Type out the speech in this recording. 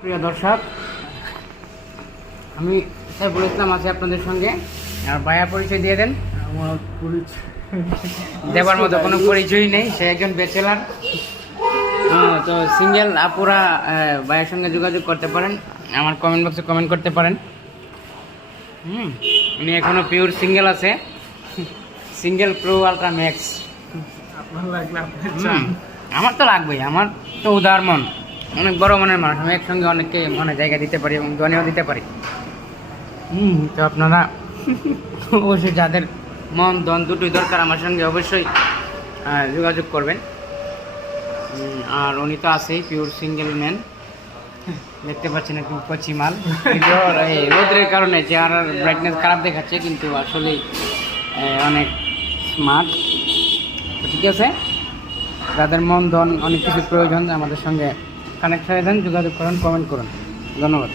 প্রিয় দর্শক, আমি সাইফুল ইসলাম আছি আপনাদের সঙ্গে। আর ভাইয়া পরিচয় দিয়ে দেন। আমার পরিচয় দেবার মতো কোনো পরিচয়ই নেই, সে একজন ব্যাচেলার। তো সিঙ্গেল আপুরা ভাইয়ের সঙ্গে যোগাযোগ করতে পারেন, আমার কমেন্ট বক্সে কমেন্ট করতে পারেন। উনি এখনো পিওর সিঙ্গেল আছে, সিঙ্গেল প্রো আলট্রা ম্যাক্স। আপনার লাগলে আপনি চান। আমার তো লাগবেই, আমার তো উদার মন, অনেক বড় মনের মানুষ। আমি একসঙ্গে অনেককে মনে জায়গা দিতে পারি এবং দনিও দিতে পারি। তো আপনারা অবশ্যই যাদের মন ধন দুটোই দরকার আমার সঙ্গে অবশ্যই যোগাযোগ করবেন। আর উনি তো আছেই পিওর সিঙ্গেল ম্যান, দেখতে পাচ্ছেন একটু কচি মাল। এই রোদ্রের কারণে চেহারার ব্রাইটনেস খারাপ দেখাচ্ছে, কিন্তু আসলে অনেক স্মার্ট। ঠিক আছে, যাদের মন ধন অনেক কিছু প্রয়োজন আমাদের সঙ্গে কানেক্ট হয়ে যান, যোগাযোগ করুন, কমেন্ট করুন। ধন্যবাদ।